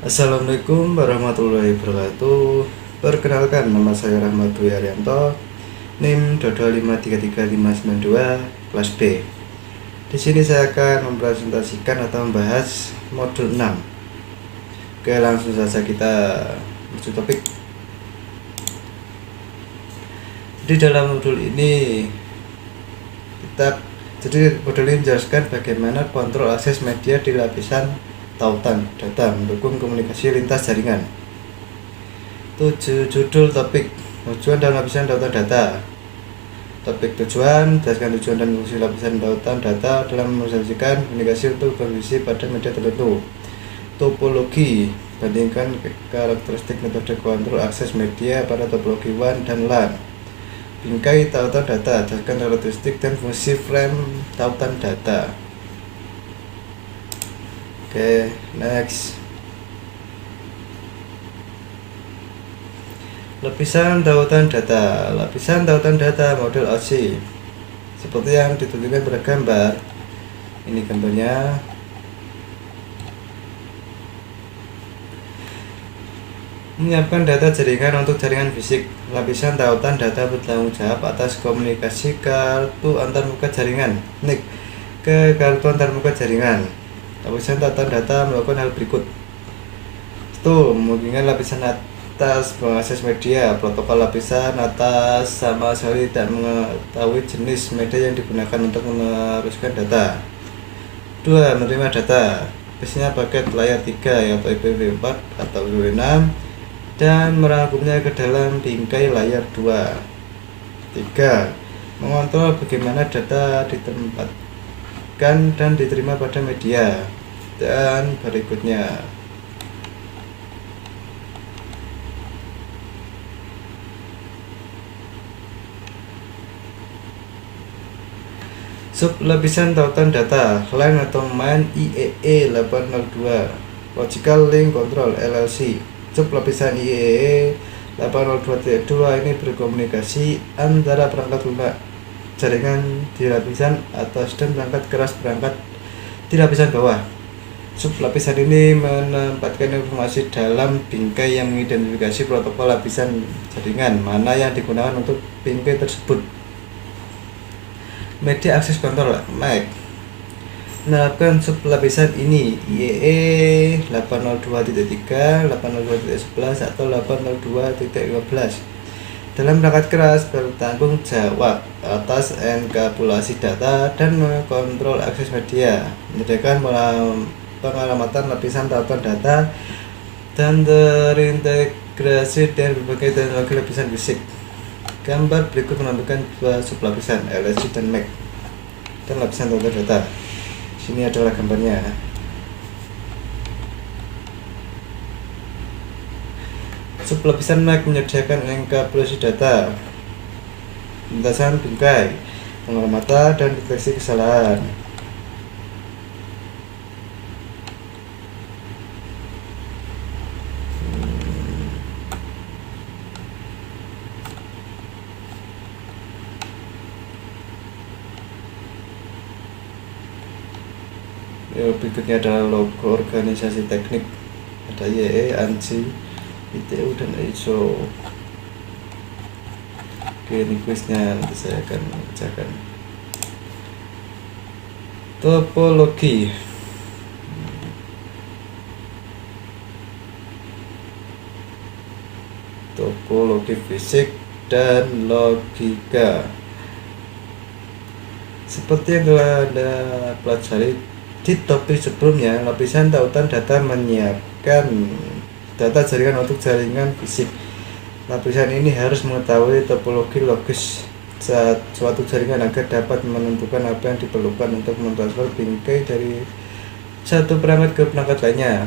Assalamualaikum warahmatullahi wabarakatuh. Perkenalkan, nama saya Rahmat Dwi Arianto, NIM 225335592, kelas B. Di sini saya akan mempresentasikan atau membahas modul 6. Oke, langsung saja kita masuk topik. Di dalam modul ini modul ini menjelaskan bagaimana kontrol akses media di lapisan tautan data mendukung komunikasi lintas jaringan. Judul topik: tujuan dan lapisan tautan data. Topik tujuan: jelaskan tujuan dan fungsi lapisan tautan data dalam menjelaskan komunikasi untuk berfungsi pada media tertentu. Topologi: bandingkan karakteristik metode kontrol akses media pada topologi WAN dan LAN. Bingkai tautan data: jelaskan karakteristik dan fungsi frame tautan data. Oke, next. Lapisan tautan data. Lapisan tautan data model OSI seperti yang ditunjukkan pada gambar. Ini gambarnya. Menyiapkan data jaringan untuk jaringan fisik. Lapisan tautan data bertanggung jawab atas komunikasi kartu antarmuka jaringan (NIC) ke kartu antarmuka jaringan. Lapisan tautan data melakukan hal berikut: 1. Memungkinkan lapisan atas mengakses media. Protokol lapisan atas sama sekali tidak mengetahui jenis media yang digunakan untuk meneruskan data. 2. Menerima data, biasanya paket layar 3 atau IPv4 atau IPv6, dan merangkumnya ke dalam bingkai layar 2. 3. Mengontrol bagaimana data ditempatkan dan diterima pada media. Dan berikutnya, sub lapisan tautan data, LAN atau MAN IEE 802, Logical Link Control LLC. Sub lapisan IEE 802.2 ini berkomunikasi antara perangkat lunak jaringan di lapisan atas dan perangkat keras perangkat di lapisan bawah. Sub lapisan ini menempatkan informasi dalam bingkai yang mengidentifikasi protokol lapisan jaringan mana yang digunakan untuk bingkai tersebut. Media Access Control (MAC) menerapkan sub lapisan ini IEE 802.3, 802.11 atau 802.15 dalam perangkat keras bertanggung jawab atas enkapsulasi data dan mengontrol akses media, menyediakan pengalamatan lapisan tautan data dan terintegrasi dengan berbagai teknologi lapisan fisik. Gambar berikut menampilkan dua sub lapisan LSC dan MAC dan lapisan tautan data. Sini adalah gambarnya. Sub lapisan MAC menyediakan enkapsulasi data, lintasan bingkai, pengalamatan dan deteksi kesalahan. Berikutnya adalah logo organisasi teknik, ada YE, ANSI, ITU dan ISO. Oke, ini kuisnya nanti saya akan bacakan. Topologi. Topologi fisik dan logika. Seperti yang telah Anda pelajari di topik sebelumnya, lapisan tautan data menyiapkan data jaringan untuk jaringan fisik. Lapisan ini harus mengetahui topologi logis suatu jaringan agar dapat menentukan apa yang diperlukan untuk mentransfer bingkai dari satu perangkat ke perangkat lainnya.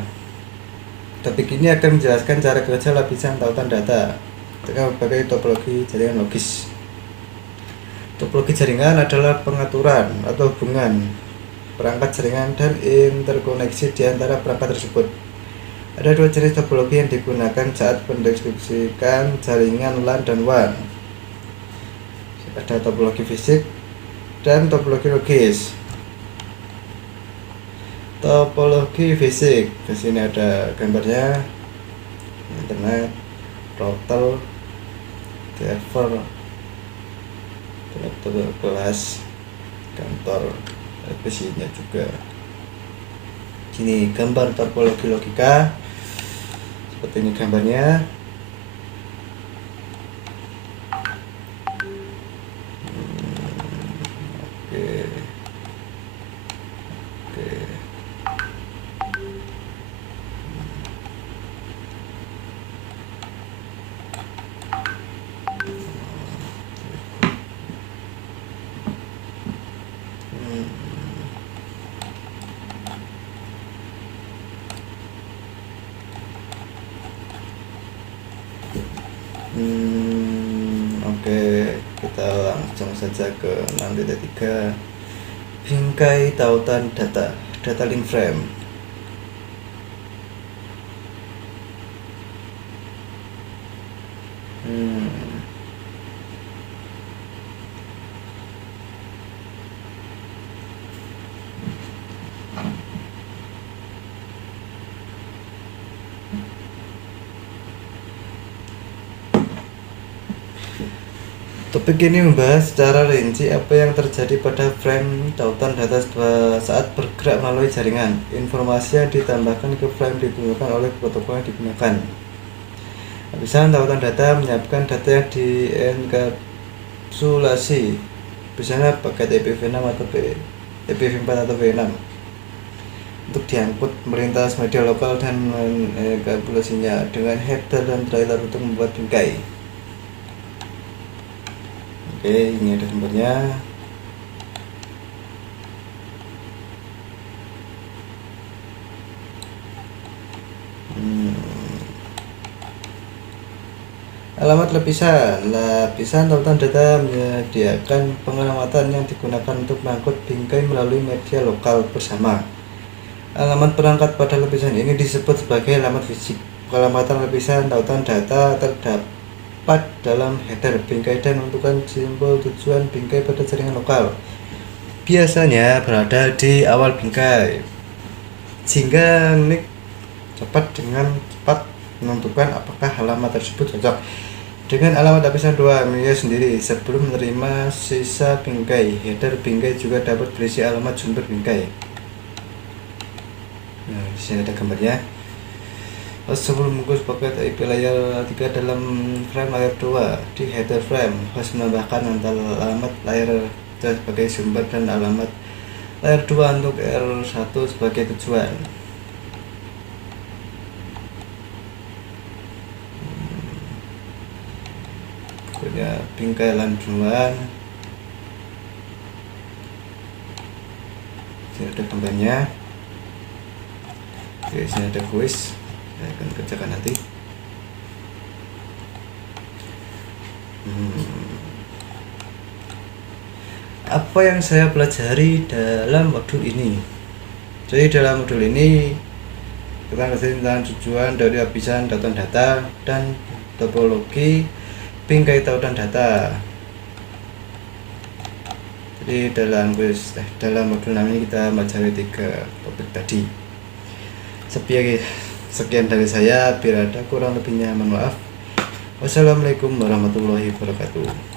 Topik ini akan menjelaskan cara kerja lapisan tautan data dengan berbagai topologi jaringan logis. Topologi jaringan adalah pengaturan atau hubungan perangkat jaringan dan interkoneksi di antara perangkat tersebut. Ada dua jenis topologi yang digunakan saat mendeskripsikan jaringan LAN dan WAN. Ada topologi fisik dan topologi logis. Topologi topologi fisik. Di sini ada gambarnya, internet, router, server, kelas, kantor, PC-nya juga. Sini gambar topologi logika, seperti ini gambarnya. Oke. Oke, kita langsung saja ke 6.3, bingkai tautan data link frame. Topik ini membahas secara rinci apa yang terjadi pada frame tautan data saat bergerak melalui jaringan. Informasi yang ditambahkan ke frame digunakan oleh protokol yang digunakan. Lapisan tautan data menyiapkan data yang dienkapsulasi, misalnya paket IPv6 atau IPv4 atau V6, untuk diangkut melintas media lokal dan mengenkapsulasinya dengan header dan trailer untuk membuat bingkai. Oke, ini ada gambarnya. Alamat lapisan tautan data menyediakan pengalamatan yang digunakan untuk mengangkut bingkai melalui media lokal bersama. Alamat perangkat pada lapisan ini disebut sebagai alamat fisik. Pengalamatan lapisan tautan data terdapat dalam header bingkai dan menentukan simbol tujuan bingkai pada jaringan lokal. Biasanya berada di awal bingkai, sehingga NIC dapat dengan cepat menentukan apakah alamat tersebut cocok dengan alamat lapisan 2 miliknya sendiri. Sebelum menerima sisa bingkai, header bingkai juga dapat berisi alamat sumber bingkai. Nah, di sini ada gambarnya. Sebelum mengukus paket IP layer 3 dalam frame layer 2 di header frame, host menambahkan alamat layer 3 sebagai sumber dan alamat layer 2 untuk R1 sebagai tujuan. Punya bingkai lanjutan. Sini ada gambarnya. Oke, sini ada voice. Saya akan kerjakan nanti. Apa yang saya pelajari dalam modul ini? Jadi dalam modul ini kita ngerti tentang tujuan dari lapisan tautan data dan topologi bingkai tautan data. Jadi dalam modul 6 ini kita pelajari 3 topik tadi. Sekian dari saya, bila ada kurang lebihnya mohon maaf. Wassalamualaikum warahmatullahi wabarakatuh.